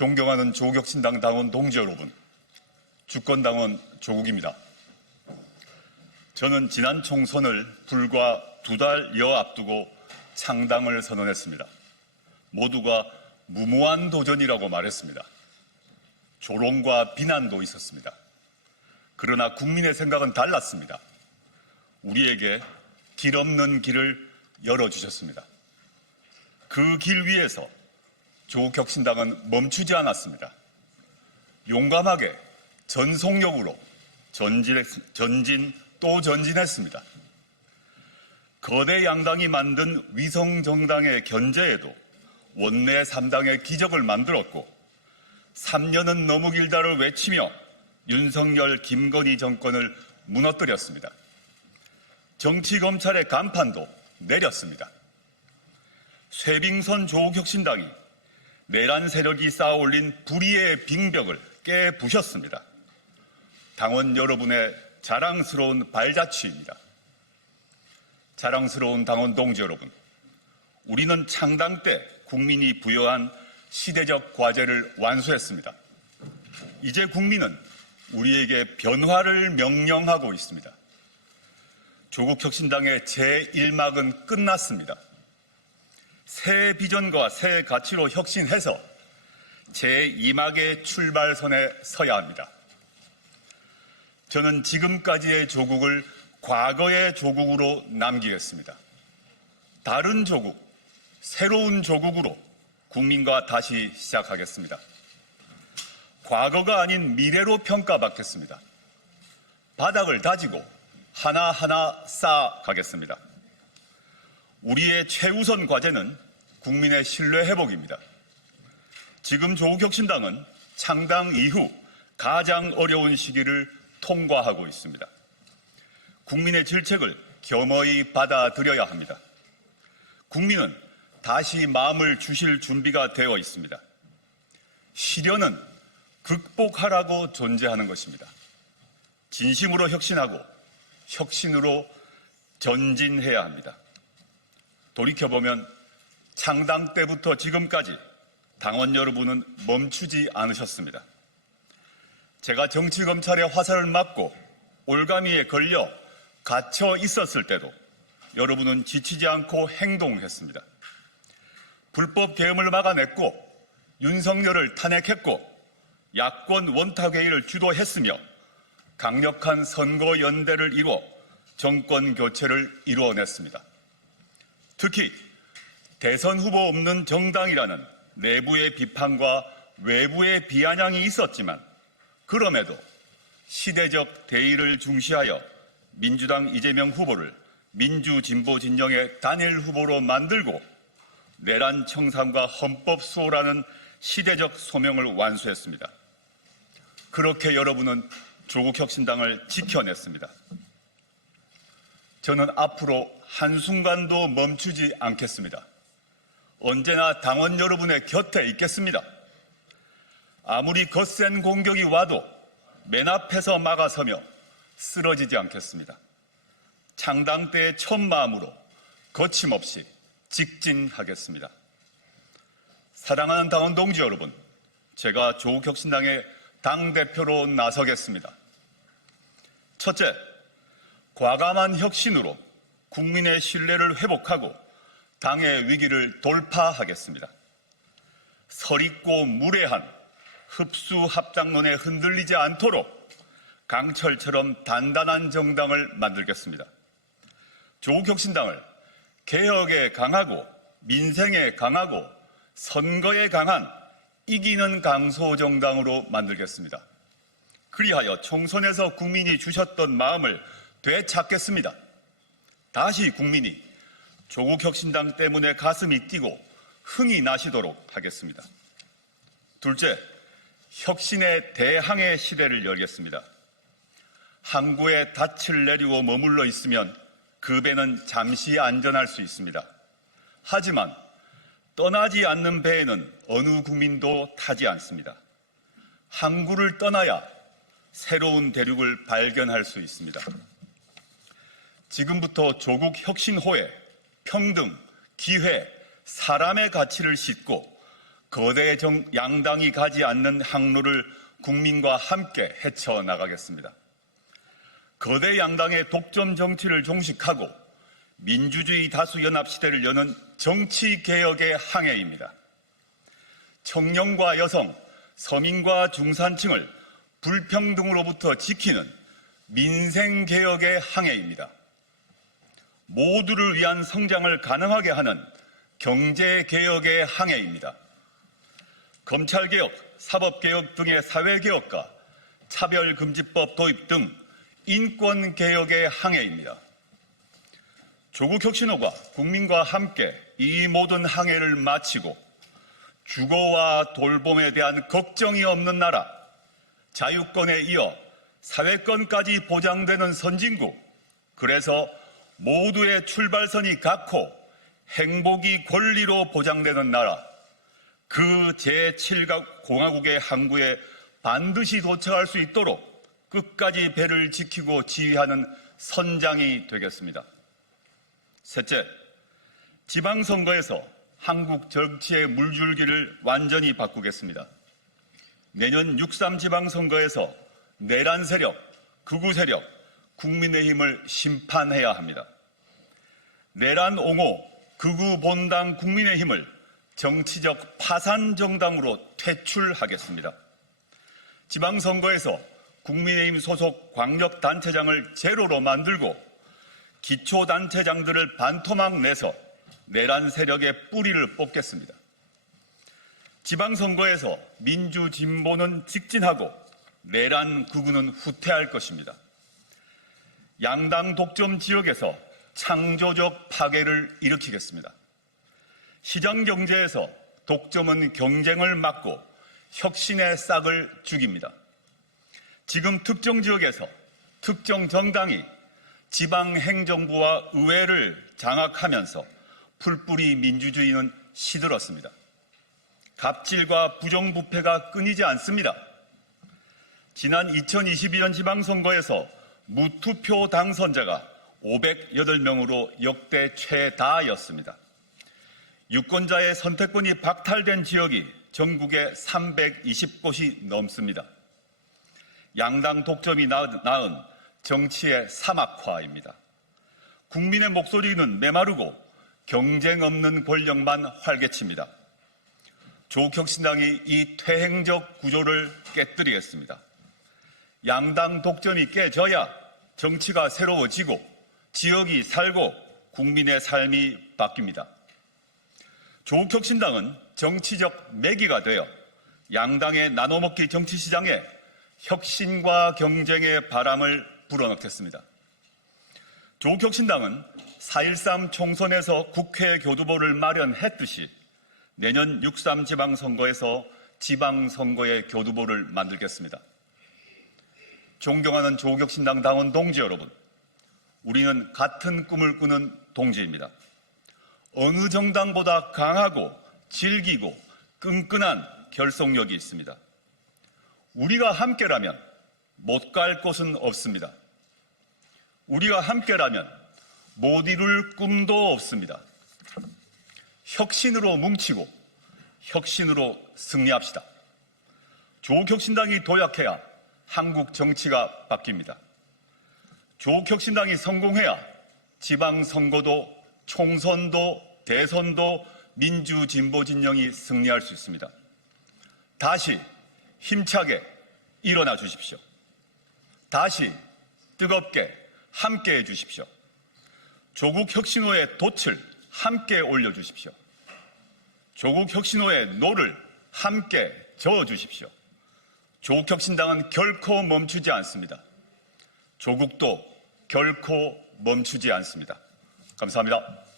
존경하는 조국혁신당 당원 동지 여러분, 주권당원 조국입니다. 저는 지난 총선을 불과 2달여 앞두고 창당을 선언했습니다. 모두가 무모한 도전이라고 말했습니다. 조롱과 비난도 있었습니다. 그러나 국민의 생각은 달랐습니다. 우리에게 길 없는 길을 열어주셨습니다. 그 길 위에서 조국혁신당은 멈추지 않았습니다. 용감하게 전속력으로 전진 또 전진했습니다. 거대 양당이 만든 위성정당의 견제에도 원내 3당의 기적을 만들었고 3년은 너무 길다를 외치며 윤석열, 김건희 정권을 무너뜨렸습니다. 정치검찰의 간판도 내렸습니다. 쇄빙선 조국혁신당이 내란 세력이 쌓아올린 불의의 빙벽을 깨부셨습니다. 당원 여러분의 자랑스러운 발자취입니다. 자랑스러운 당원 동지 여러분, 우리는 창당 때 국민이 부여한 시대적 과제를 완수했습니다. 이제 국민은 우리에게 변화를 명령하고 있습니다. 조국혁신당의 제1막은 끝났습니다. 새 비전과 새 가치로 혁신해서 제2막의 출발선에 서야 합니다. 저는 지금까지의 조국을 과거의 조국으로 남기겠습니다. 다른 조국, 새로운 조국으로 국민과 다시 시작하겠습니다. 과거가 아닌 미래로 평가받겠습니다. 바닥을 다지고 하나하나 쌓아가겠습니다. 우리의 최우선 과제는 국민의 신뢰 회복입니다. 지금 조국혁신당은 창당 이후 가장 어려운 시기를 통과하고 있습니다. 국민의 질책을 겸허히 받아들여야 합니다. 국민은 다시 마음을 주실 준비가 되어 있습니다. 시련은 극복하라고 존재하는 것입니다. 진심으로 혁신하고 혁신으로 전진해야 합니다. 돌이켜보면 창당 때부터 지금까지 당원 여러분은 멈추지 않으셨습니다. 제가 정치검찰의 화살을 맞고 올가미에 걸려 갇혀 있었을 때도 여러분은 지치지 않고 행동했습니다. 불법 계엄을 막아냈고 윤석열을 탄핵했고 야권 원탁회의를 주도했으며 강력한 선거연대를 이루어 정권 교체를 이루어냈습니다. 특히 대선 후보 없는 정당이라는 내부의 비판과 외부의 비아냥이 있었지만 그럼에도 시대적 대의를 중시하여 민주당 이재명 후보를 민주진보 진영의 단일 후보로 만들고 내란 청산과 헌법 수호라는 시대적 소명을 완수했습니다. 그렇게 여러분은 조국혁신당을 지켜냈습니다. 저는 앞으로 한순간도 멈추지 않겠습니다. 언제나 당원 여러분의 곁에 있겠습니다. 아무리 거센 공격이 와도 맨 앞에서 막아서며 쓰러지지 않겠습니다. 창당 때의 첫 마음으로 거침없이 직진하겠습니다. 사랑하는 당원 동지 여러분, 제가 조국혁신당의 당대표로 나서겠습니다. 첫째, 과감한 혁신으로 국민의 신뢰를 회복하고 당의 위기를 돌파하겠습니다. 설익고 무례한 흡수 합당론에 흔들리지 않도록 강철처럼 단단한 정당을 만들겠습니다. 조국혁신당을 개혁에 강하고 민생에 강하고 선거에 강한 이기는 강소정당으로 만들겠습니다. 그리하여 총선에서 국민이 주셨던 마음을 되찾겠습니다. 다시 국민이 조국혁신당 때문에 가슴이 뛰고 흥이 나시도록 하겠습니다. 둘째, 혁신의 대항해 시대를 열겠습니다. 항구에 닻을 내리고 머물러 있으면 그 배는 잠시 안전할 수 있습니다. 하지만 떠나지 않는 배에는 어느 국민도 타지 않습니다. 항구를 떠나야 새로운 대륙을 발견할 수 있습니다. 지금부터 조국 혁신호에 평등, 기회, 사람의 가치를 싣고 거대 양당이 가지 않는 항로를 국민과 함께 헤쳐나가겠습니다. 거대 양당의 독점 정치를 종식하고 민주주의 다수연합 시대를 여는 정치개혁의 항해입니다. 청년과 여성, 서민과 중산층을 불평등으로부터 지키는 민생개혁의 항해입니다. 모두를 위한 성장을 가능하게 하는 경제개혁의 항해입니다. 검찰개혁, 사법개혁 등의 사회개혁과 차별금지법 도입 등 인권개혁의 항해입니다. 조국 혁신호가 국민과 함께 이 모든 항해를 마치고 주거와 돌봄에 대한 걱정이 없는 나라, 자유권에 이어 사회권까지 보장되는 선진국, 그래서 모두의 출발선이 같고 행복이 권리로 보장되는 나라, 그 제7공화국의 항구에 반드시 도착할 수 있도록 끝까지 배를 지키고 지휘하는 선장이 되겠습니다. 셋째, 지방선거에서 한국 정치의 물줄기를 완전히 바꾸겠습니다. 내년 6.3 지방선거에서 내란 세력, 극우 세력, 국민의힘을 심판해야 합니다. 내란 옹호, 극우 본당 국민의힘을 정치적 파산 정당으로 퇴출하겠습니다. 지방선거에서 국민의힘 소속 광역단체장을 제로로 만들고 기초단체장들을 반토막 내서 내란 세력의 뿌리를 뽑겠습니다. 지방선거에서 민주진보는 직진하고 내란 극우는 후퇴할 것입니다. 양당 독점 지역에서 창조적 파괴를 일으키겠습니다. 시장경제에서 독점은 경쟁을 막고 혁신의 싹을 죽입니다. 지금 특정 지역에서 특정 정당이 지방행정부와 의회를 장악하면서 풀뿌리 민주주의는 시들었습니다. 갑질과 부정부패가 끊이지 않습니다. 지난 2022년 지방선거에서 무투표 당선자가 508명으로 역대 최다였습니다. 유권자의 선택권이 박탈된 지역이 전국에 320곳이 넘습니다. 양당 독점이 낳은 정치의 사막화입니다. 국민의 목소리는 메마르고 경쟁 없는 권력만 활개칩니다. 조국혁신당이 이 퇴행적 구조를 깨뜨리겠습니다. 양당 독점이 깨져야 정치가 새로워지고 지역이 살고 국민의 삶이 바뀝니다. 조국혁신당은 정치적 매기가 되어 양당의 나눠먹기 정치시장에 혁신과 경쟁의 바람을 불어넣겠습니다. 조국혁신당은 4.13 총선에서 국회 교두보를 마련했듯이 내년 6.3 지방선거에서 지방선거의 교두보를 만들겠습니다. 존경하는 조국혁신당 당원 동지 여러분, 우리는 같은 꿈을 꾸는 동지입니다. 어느 정당보다 강하고 질기고 끈끈한 결속력이 있습니다. 우리가 함께라면 못 갈 곳은 없습니다. 우리가 함께라면 못 이룰 꿈도 없습니다. 혁신으로 뭉치고 혁신으로 승리합시다. 조국혁신당이 도약해야 한국 정치가 바뀝니다. 조국혁신당이 성공해야 지방선거도 총선도 대선도 민주진보 진영이 승리할 수 있습니다. 다시 힘차게 일어나 주십시오. 다시 뜨겁게 함께해 주십시오. 조국혁신호의 돛을 함께 올려주십시오. 조국혁신호의 노를 함께 저어주십시오. 조국혁신당은 결코 멈추지 않습니다. 조국도 결코 멈추지 않습니다. 감사합니다.